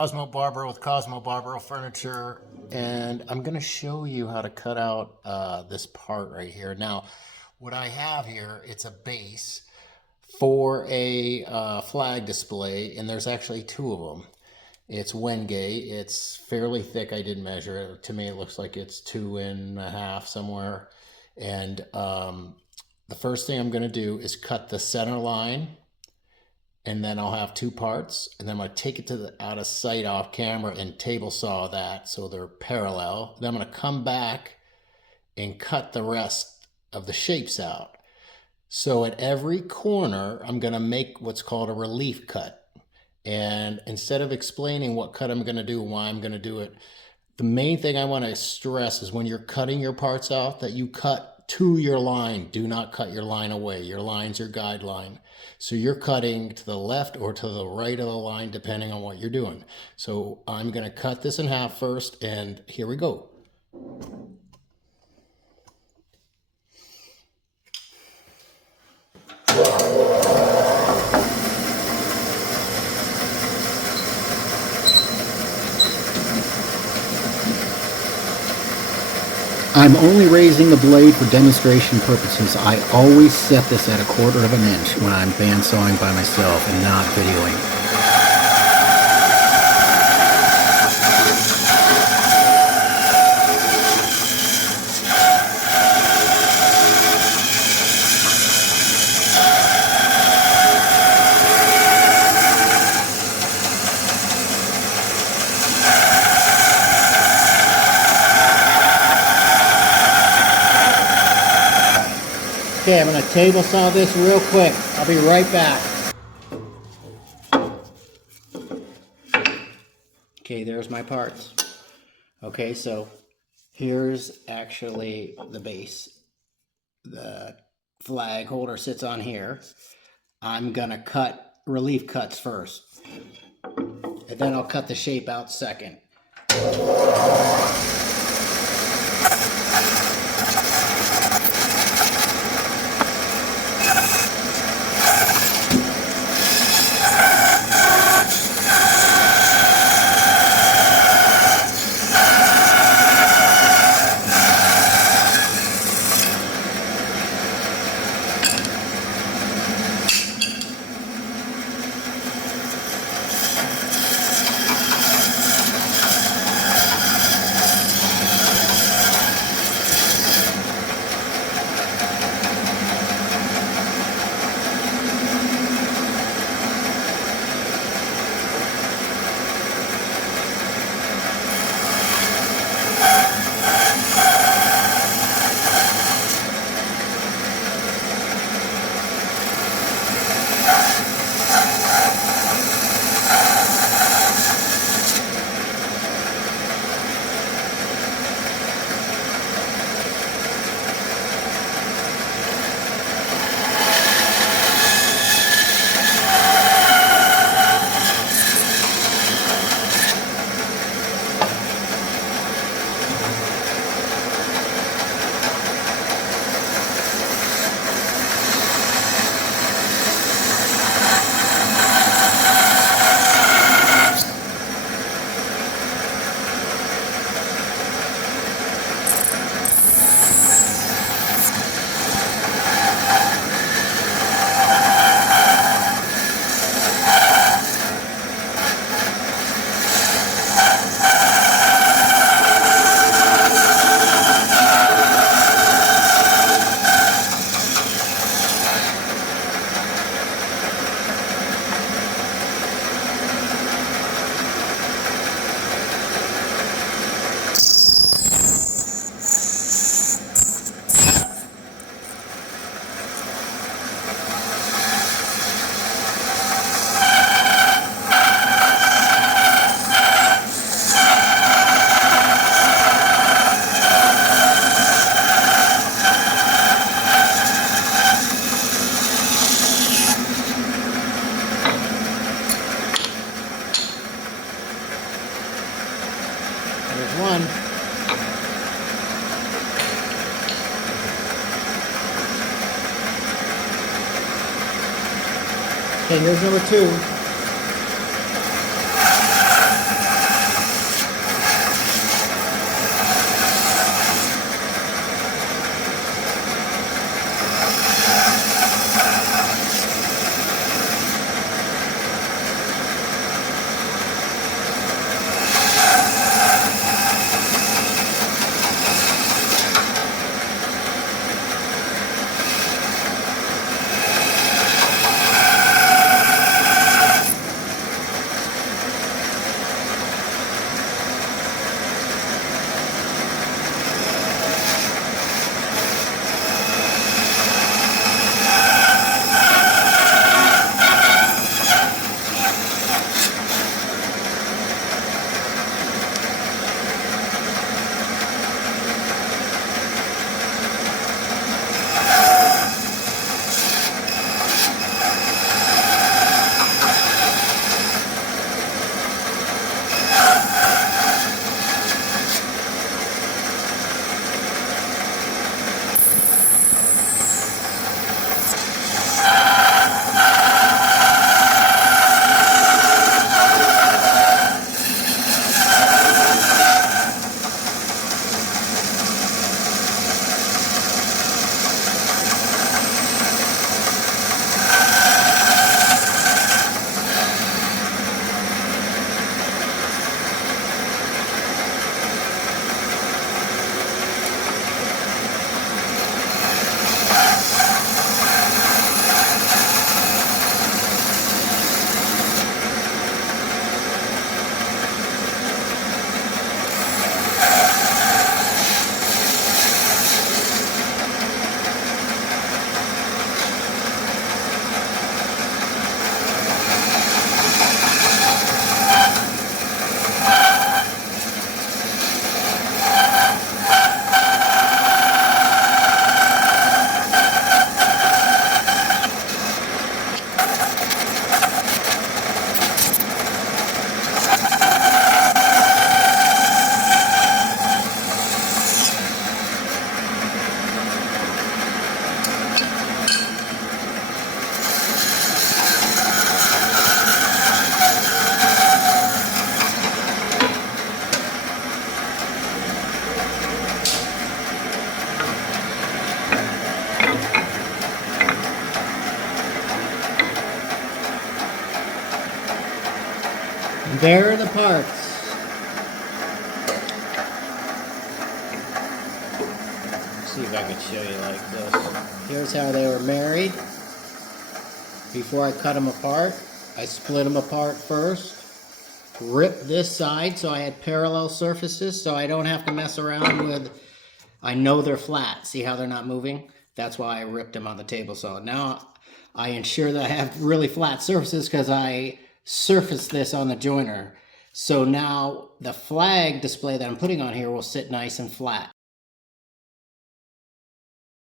Cosmo Barber with Cosmo Barber Furniture, and I'm going to show you how to cut out this part right here. Now, what I have here, it's a base for a flag display, and there's actually two of them. It's wenge. It's fairly thick. I didn't measure it. To me, it looks like it's 2.5 somewhere. And the first thing I'm going to do is cut the center line, and then I'll have two parts, and then I'm going to take it to the out of sight off camera and table saw that so they're parallel. Then I'm going to come back and cut the rest of the shapes out. So at every corner, I'm going to make what's called a relief cut. And instead of explaining what cut I'm going to do, why I'm going to do it, the main thing I want to stress is when you're cutting your parts out, that you cut to your line. Do not cut your line away. Your line's your guideline. So you're cutting to the left or to the right of the line, depending on what you're doing. So I'm going to cut this in half first, and here we go. I'm only raising the blade for demonstration purposes. I always set this at 1/4 of an inch when I'm bandsawing by myself and not videoing. Okay, I'm going to table saw this real quick. I'll be right back. Okay, there's my parts. Okay, so here's actually the base. The flag holder sits on here. I'm going to cut relief cuts first. And then I'll cut the shape out second. There's one. Okay, here's number two. there are the parts. Let's see if I can show you like this. Here's how they were married. Before I cut them apart, I split them apart first. Ripped this side so I had parallel surfaces so I don't have to mess around with, I know they're flat. See how they're not moving? That's why I ripped them on the table saw. Now I ensure that I have really flat surfaces because I surfaced this on the joiner. So now the flag display that I'm putting on here will sit nice and flat.